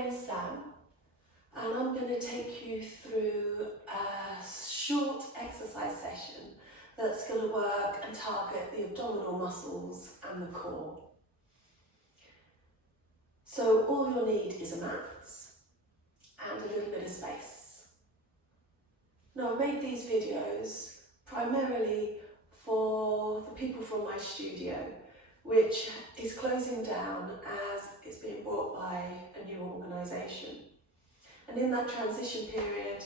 name's Sam, and I'm going to take you through a short exercise session that's going to work and target the abdominal muscles and the core. So all you'll need is a mat and a little bit of space. Now, I made these videos primarily for the people from my studio, which is closing down as it's being bought by a new organisation. And in that transition period,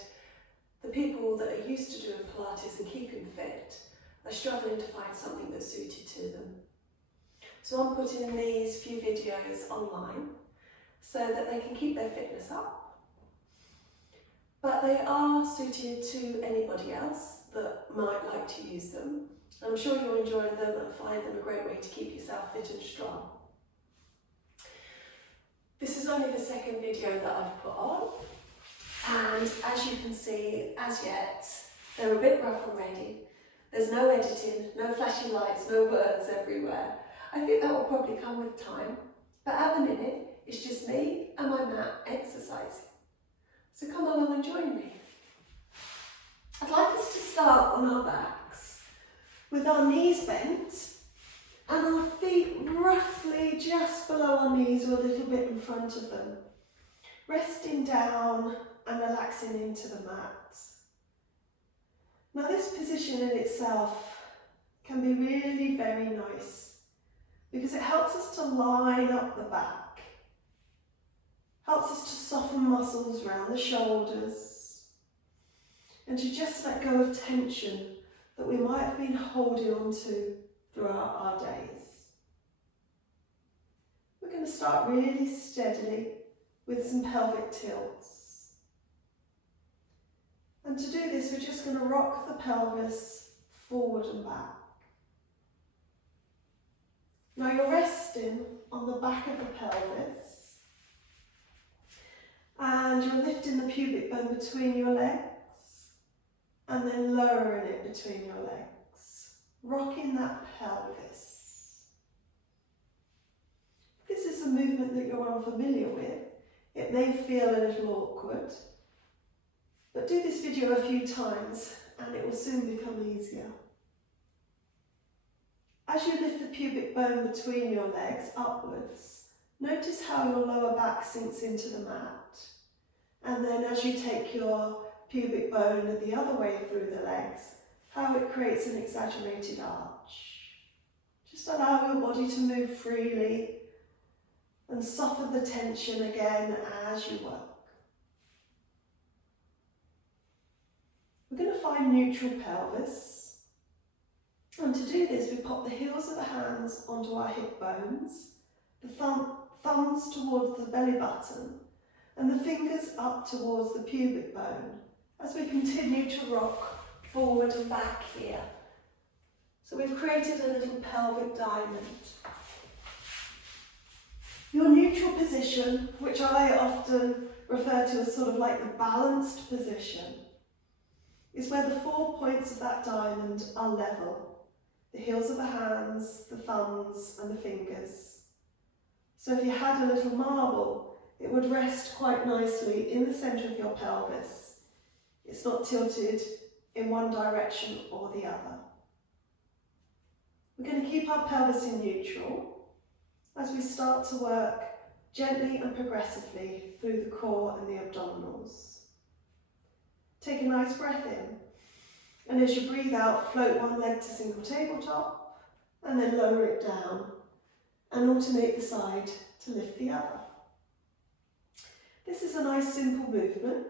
the people that are used to doing Pilates and keeping fit are struggling to find something that's suited to them. So I'm putting these few videos online so that they can keep their fitness up, but they are suited to anybody else that might like to use them. I'm sure you'll enjoy them and find them a great way to keep yourself fit and strong. This is only the second video that I've put on, and as you can see, as yet, they're a bit rough and ready. There's no editing, no flashing lights, no words everywhere. I think that will probably come with time, but at the minute, it's just me and my mat exercising. So come along and join me. I'd like us to start on our backs, with our knees bent and our feet roughly just below our knees or a little bit in front of them. Resting down and relaxing into the mat. Now, this position in itself can be really very nice because it helps us to line up the back, helps us to soften muscles around the shoulders and to just let go of tension that we might have been holding on to throughout our days. We're going to start really steadily with some pelvic tilts. And to do this, we're just going to rock the pelvis forward and back. Now you're resting on the back of the pelvis and you're lifting the pubic bone between your legs and then lowering it between your legs, rocking that pelvis. If this is a movement that you're unfamiliar with, it may feel a little awkward, but do this video a few times and it will soon become easier. As you lift the pubic bone between your legs upwards, notice how your lower back sinks into the mat. And then as you take your pubic bone the other way through the legs, how it creates an exaggerated arch. Just allow your body to move freely and soften the tension again as you work. We're going to find neutral pelvis, and to do this we pop the heels of the hands onto our hip bones, the thumbs towards the belly button and the fingers up towards the pubic bone as we continue to rock forward and back here. So we've created a little pelvic diamond. Your neutral position, which I often refer to as sort of like the balanced position, is where the 4 points of that diamond are level. The heels of the hands, the thumbs and the fingers. So if you had a little marble, it would rest quite nicely in the centre of your pelvis. It's not tilted in one direction or the other. We're going to keep our pelvis in neutral as we start to work gently and progressively through the core and the abdominals. Take a nice breath in, and as you breathe out, float one leg to single tabletop and then lower it down and alternate the side to lift the other. This is a nice simple movement,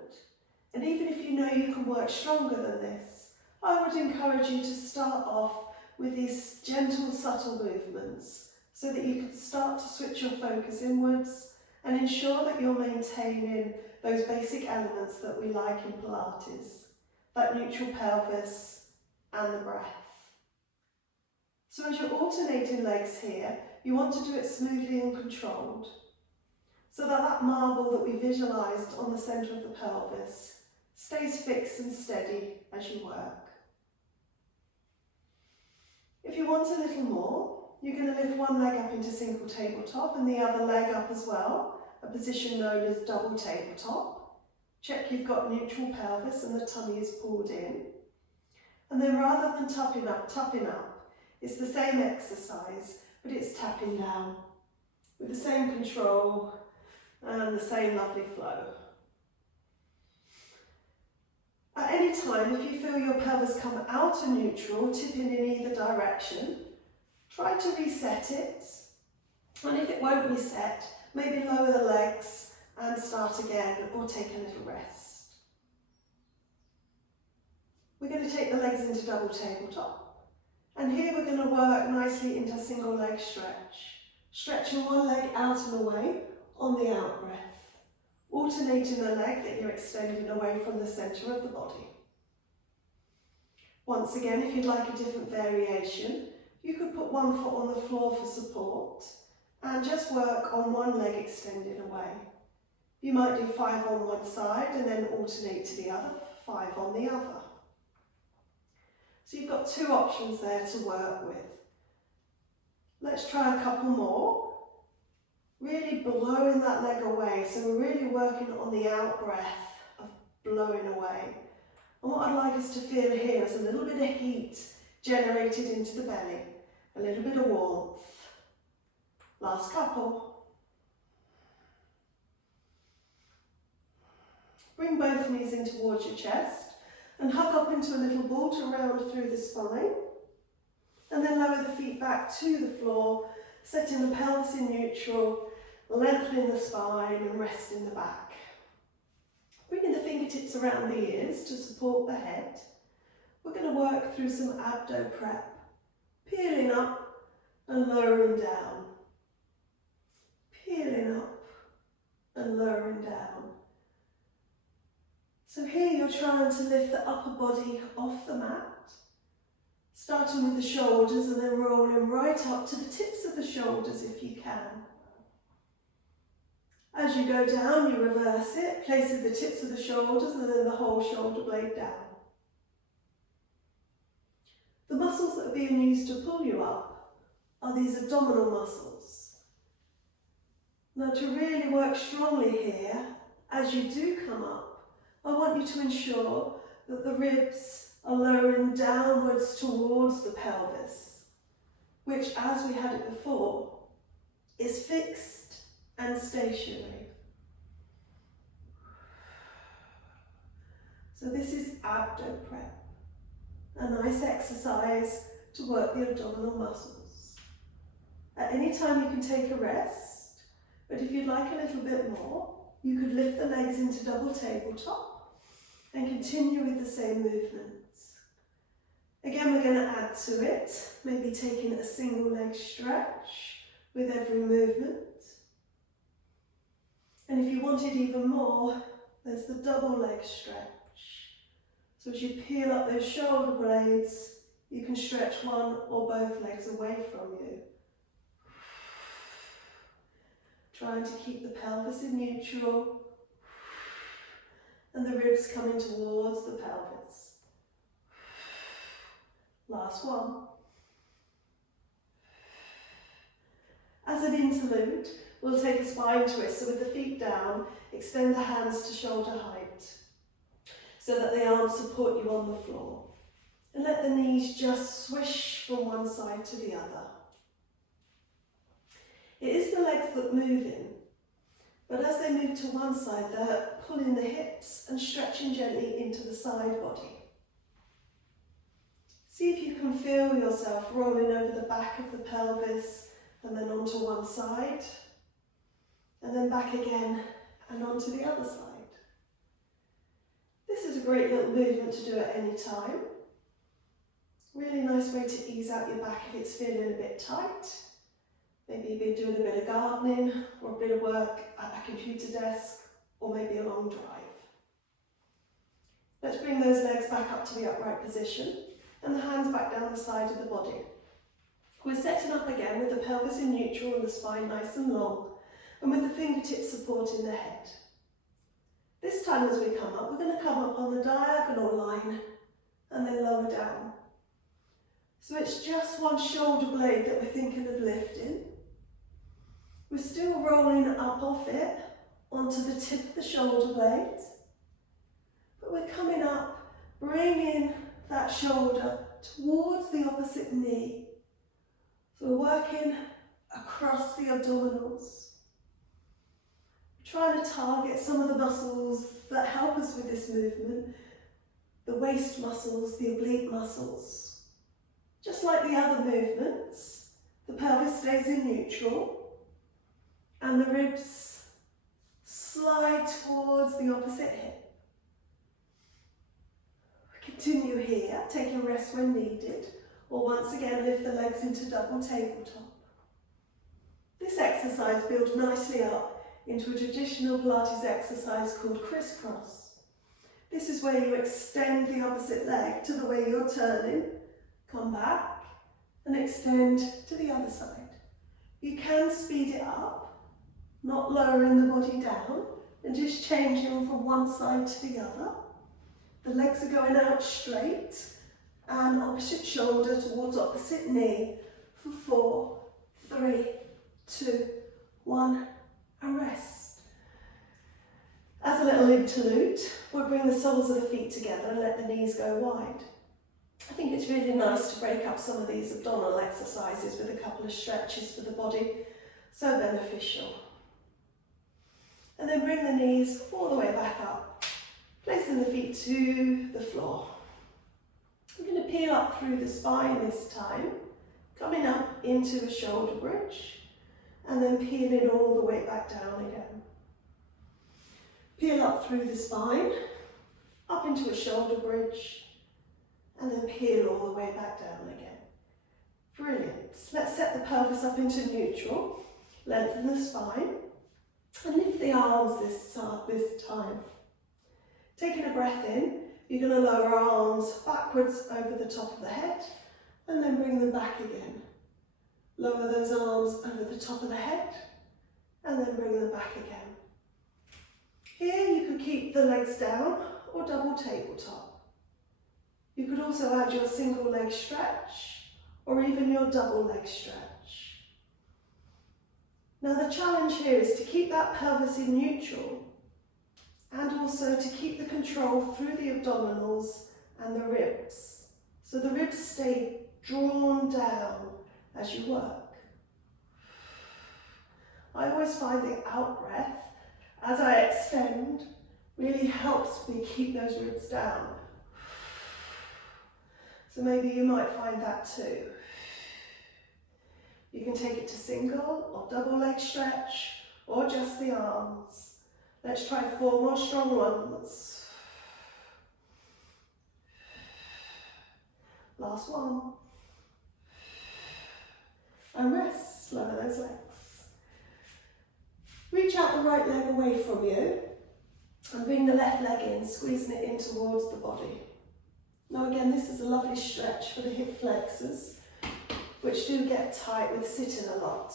and even if you know you can work stronger than this, I would encourage you to start off with these gentle, subtle movements so that you can start to switch your focus inwards and ensure that you're maintaining those basic elements that we like in Pilates, that neutral pelvis and the breath. So as you're alternating legs here, you want to do it smoothly and controlled, so that that marble that we visualised on the centre of the pelvis stays fixed and steady as you work. If you want a little more, you're going to lift one leg up into single tabletop and the other leg up as well, a position known as double tabletop. Check you've got neutral pelvis and the tummy is pulled in. And then rather than tapping up, it's the same exercise, but it's tapping down with the same control and the same lovely flow. At any time, if you feel your pelvis come out of neutral, tipping in either direction, try to reset it. And if it won't reset, maybe lower the legs and start again, or take a little rest. We're going to take the legs into double tabletop. And here we're going to work nicely into single leg stretch. Stretching one leg out and away on the out breath. Alternating the leg that you're extending away from the centre of the body. Once again, if you'd like a different variation, you could put one foot on the floor for support and just work on one leg extended away. You might do 5 on one side and then alternate to the other, 5 on the other. So you've got 2 options there to work with. Let's try a couple more. Really blowing that leg away, so we're really working on the out breath of blowing away. And what I'd like us to feel here is a little bit of heat generated into the belly, a little bit of warmth. Last couple. Bring both knees in towards your chest and hug up into a little ball to round through the spine. And then lower the feet back to the floor, setting the pelvis in neutral, lengthening the spine and resting the back. Bringing the fingertips around the ears to support the head. We're going to work through some ABDO Prep. Peeling up and lowering down. Peeling up and lowering down. So here you're trying to lift the upper body off the mat. Starting with the shoulders and then rolling right up to the tips of the shoulders if you can. As you go down, you reverse it, placing the tips of the shoulders and then the whole shoulder blade down. The muscles that are being used to pull you up are these abdominal muscles. Now to really work strongly here, as you do come up, I want you to ensure that the ribs are lowering downwards towards the pelvis, which, as we had it before, is fixed and stationary. So this is ABDO Prep, a nice exercise to work the abdominal muscles. At any time you can take a rest, but if you'd like a little bit more, you could lift the legs into double tabletop and continue with the same movements. Again, we're going to add to it, maybe taking a single leg stretch with every movement. And if you wanted even more, there's the double leg stretch. So as you peel up those shoulder blades, you can stretch one or both legs away from you. Trying to keep the pelvis in neutral and the ribs coming towards the pelvis. Last one. As an interlude, we'll take a spine twist, so with the feet down, extend the hands to shoulder height so that the arms support you on the floor. And let the knees just swish from one side to the other. It is the legs that move in, but as they move to one side, they're pulling the hips and stretching gently into the side body. See if you can feel yourself rolling over the back of the pelvis and then onto one side, and then back again and onto the other side. This is a great little movement to do at any time. Really nice way to ease out your back if it's feeling a bit tight. Maybe you've been doing a bit of gardening or a bit of work at a computer desk, or maybe a long drive. Let's bring those legs back up to the upright position and the hands back down the side of the body. We're setting up again with the pelvis in neutral and the spine nice and long, and with the fingertips supporting the head. This time as we come up, we're going to come up on the diagonal line and then lower down. So it's just one shoulder blade that we're thinking of lifting. We're still rolling up off it, onto the tip of the shoulder blade. But we're coming up, bringing that shoulder towards the opposite knee. So we're working across the abdominals. We're trying to target some of the muscles that help us with this movement, the waist muscles, the oblique muscles. Just like the other movements, the pelvis stays in neutral and the ribs slide towards the opposite hip. Continue here, take a rest when needed, or once again lift the legs into double tabletop. This exercise builds nicely up into a traditional Pilates exercise called crisscross. This is where you extend the opposite leg to the way you're turning, come back and extend to the other side. You can speed it up, not lowering the body down and just changing from one side to the other. The legs are going out straight and opposite shoulder towards opposite knee for 4, 3, 2, 1 and rest. As a little interlude, we'll bring the soles of the feet together and let the knees go wide. I think it's really nice to break up some of these abdominal exercises with a couple of stretches for the body, so beneficial. And then bring the knees all the way back up, placing the feet to the floor. We're going to peel up through the spine this time, coming up into a shoulder bridge, and then peeling all the way back down again. Peel up through the spine, up into a shoulder bridge, and then peel all the way back down again. Brilliant. Let's set the pelvis up into neutral, lengthen the spine, and lift the arms this time. Taking a breath in, you're going to lower arms backwards over the top of the head, and then bring them back again. Lower those arms over the top of the head, and then bring them back again. Here you could keep the legs down or double tabletop. You could also add your single leg stretch or even your double leg stretch. Now the challenge here is to keep that pelvis in neutral and also to keep the control through the abdominals and the ribs. So the ribs stay drawn down as you work. I always find the out breath as I extend really helps me keep those ribs down. So maybe you might find that too. You can take it to single or double leg stretch or just the arms. Let's try 4 more strong ones. Last one. And rest, lower those legs. Reach out the right leg away from you and bring the left leg in, squeezing it in towards the body. Now again, this is a lovely stretch for the hip flexors, which do get tight with sitting a lot.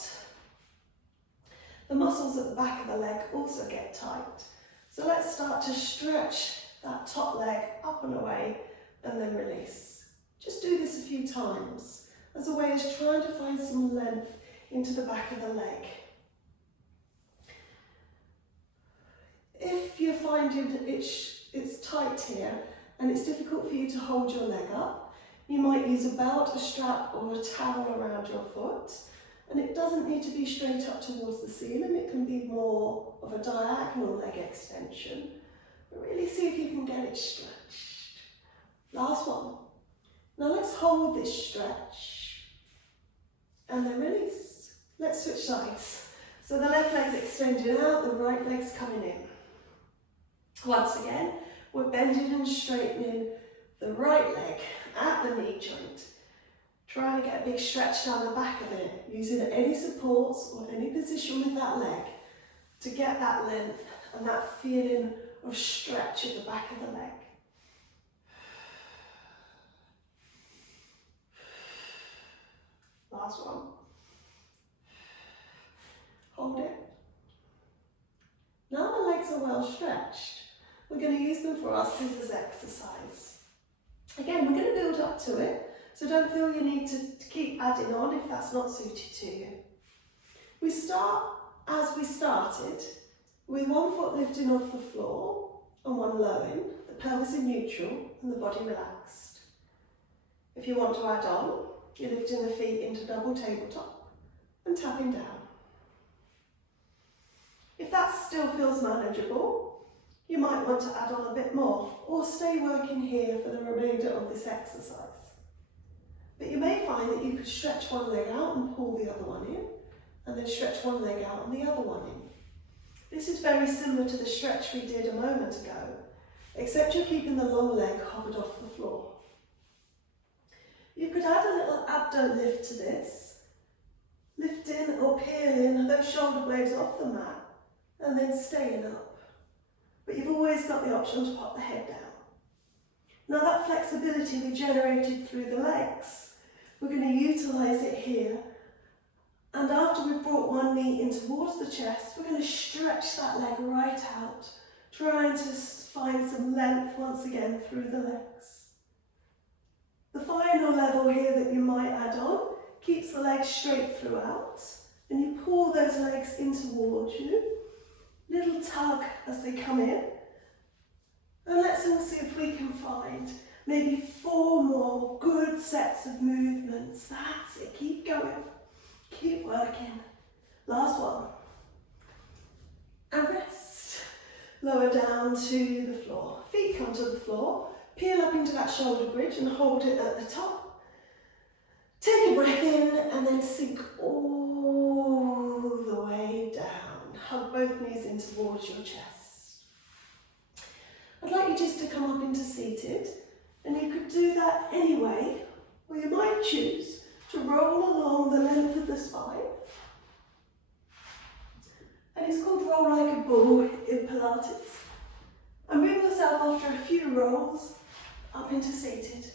The muscles at the back of the leg also get tight. So let's start to stretch that top leg up and away and then release. Just do this a few times as a way of trying to find some length into the back of the leg. If you're finding it's tight here and it's difficult for you to hold your leg up, you might use a belt, a strap or a towel around your foot. And it doesn't need to be straight up towards the ceiling, it can be more of a diagonal leg extension. But really see if you can get it stretched. Last one. Now let's hold this stretch and then release. Let's switch sides. So the left leg's extending out, the right leg's coming in. Once again, we're bending and straightening the right leg at the knee joint. Trying to get a big stretch down the back of it, using any supports or any position with that leg to get that length and that feeling of stretch at the back of the leg. Last one. Hold it. Now the legs are well stretched, we're going to use them for our scissors exercise. Again, we're going to build up to it. So don't feel you need to keep adding on if that's not suited to you. We start as we started With one foot lifting off the floor and one lowering, the pelvis in neutral and the body relaxed. If you want to add on, you're lifting the feet into double tabletop and tapping down. If that still feels manageable, you might want to add on a bit more or stay working here for the remainder of this exercise. But you may find that you could stretch one leg out and pull the other one in, and then stretch one leg out and the other one in. This is very similar to the stretch we did a moment ago, except you're keeping the long leg hovered off the floor. You could add a little abdo lift to this, lifting or peeling those shoulder blades off the mat and then staying up. But you've always got the option to pop the head down. Now that flexibility we generated through the legs, we're going to utilise it here. And after we've brought one knee in towards the chest, we're going to stretch that leg right out, trying to find some length once again through the legs. The final level here that you might add on keeps the legs straight throughout, and you pull those legs in towards you, little tug as they come in, and let's all see if we can find maybe 4 more good sets of movements. That's it, keep going. Keep working. Last one. And rest. Lower down to the floor. Feet come to the floor. Peel up into that shoulder bridge and hold it at the top. Take a breath in and then sink all the way down. Hug both knees in towards your chest. I'd like you just to come up into seated, and you could do that anyway, or you might choose to roll along the length of the spine. And it's called roll like a ball in Pilates. And bring yourself after a few rolls up into seated.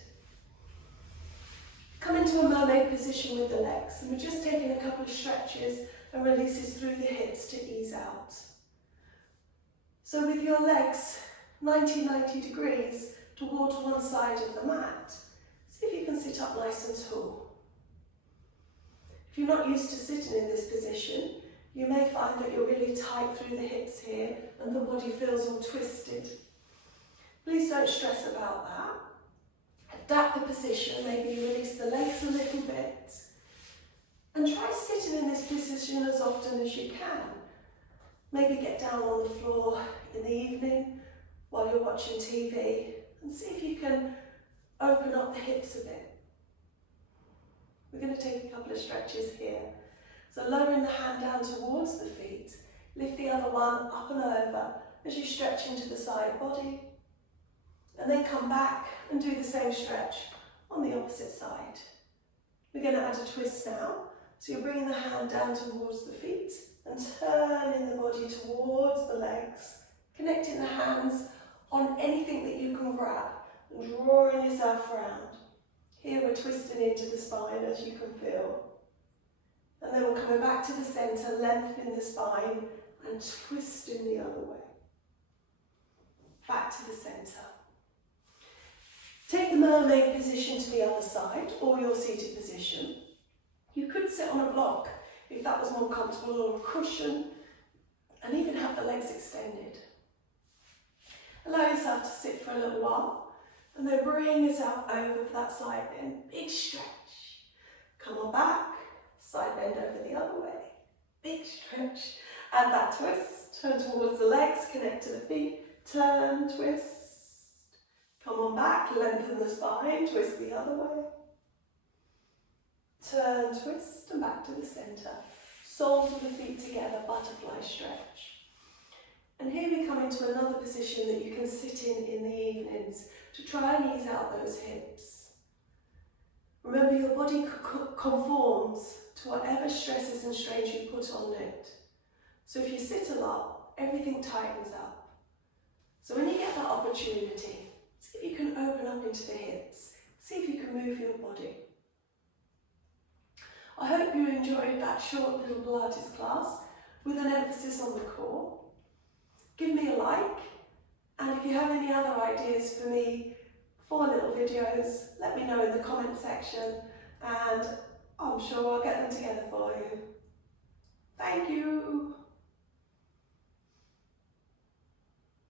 Come into a mermaid position with the legs, and we're just taking a couple of stretches and releases through the hips to ease out. So with your legs 90 degrees towards one side of the mat, see if you can sit up nice and tall. If you're not used to sitting in this position, you may find that you're really tight through the hips here and the body feels all twisted. Please don't stress about that. Adapt the position, maybe release the legs a little bit, and try sitting in this position as often as you can. Maybe get down on the floor in the evening while you're watching TV and see if you can open up the hips a bit. We're going to take a couple of stretches here. So lowering the hand down towards the feet, lift the other one up and over as you stretch into the side body. And then come back and do the same stretch on the opposite side. We're going to add a twist now. So you're bringing the hand down towards the feet and turning the body towards the legs, connecting the hands on anything that you can grab and drawing yourself around. Here we're twisting into the spine as you can feel. And then we're coming back to the centre, lengthening the spine and twisting the other way. Back to the centre. Take the mermaid position to the other side, or your seated position. You could sit on a block if that was more comfortable, or a cushion, and even have the legs extended. Allow yourself to sit for a little while, and then bring yourself over for that side bend. Big stretch. Come on back, side bend over the other way. Big stretch. Add that twist. Turn towards the legs, connect to the feet. Turn, twist. Come on back, lengthen the spine, twist the other way. Turn, twist, and back to the centre. Soles of the feet together, butterfly stretch. And here we come into another position that you can sit in the evenings to try and ease out those hips. Remember, your body conforms to whatever stresses and strains you put on it. So if you sit a lot, everything tightens up. So when you get that opportunity, see if you can open up into the hips. See if you can move your body. I hope you enjoyed that short little Pilates class with an emphasis on the core. Give me a like, and if you have any other ideas for me for little videos, let me know in the comment section, and I'm sure I'll get them together for you. Thank you.